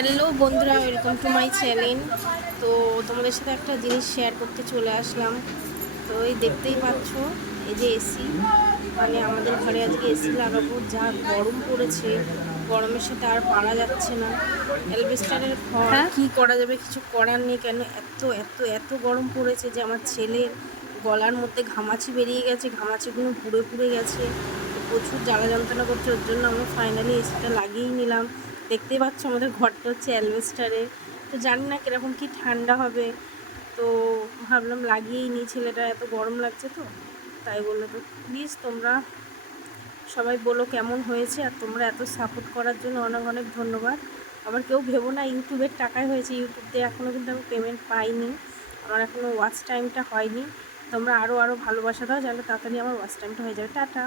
Hello বন্ধুরা, welcome to my channel. তো তোমাদের সাথে একটা জিনিস শেয়ার করতে চলে আসলাম। তো এই দেখতেই পাচ্ছ, এই যে এসি, মানে আমাদের ঘরে আজকে এসি লাগাবো। যা গরম পড়েছে, গরমের সাথে আর পারা যাচ্ছে না। অ্যালবেস্টারের ঘর, কী করা যাবে, কিছু করার নেই। কেন এত এত এত গরম পড়েছে যে আমার ছেলের গলার মধ্যে ঘামাচি বেরিয়ে গেছে, ঘামাচিগুলো পুড়ে পুড়ে গেছে। তো প্রচুর জ্বালা যন্ত্রণা করছে। ওর জন্য আমরা ফাইনালি এসিটা লাগিয়েই নিলাম। দেখতেই পাচ্ছ আমাদের ঘরটা হচ্ছে অ্যালবেস্টারে। তো জানি না কীরকম কী ঠান্ডা হবে, তো ভাবলাম লাগিয়েই নিই। ছেলেটা এত গরম লাগছে, তো তাই বললো। তো প্লিজ তোমরা সবাই বলো কেমন হয়েছে। আর তোমরা এত সাপোর্ট করার জন্য অনেক অনেক ধন্যবাদ। আবার কেউ ভেবো না ইউটিউবের টাকায় হয়েছে। ইউটিউব দিয়ে এখনও কিন্তু আমি পেমেন্ট পাইনি, আমার এখনও ওয়াচ টাইমটা হয়নি। তোমরা আরও ভালোবাসা দাও, যাতে তাড়াতাড়ি আমার ওয়াচ টাইমটা হয়ে যাবে। টাটা।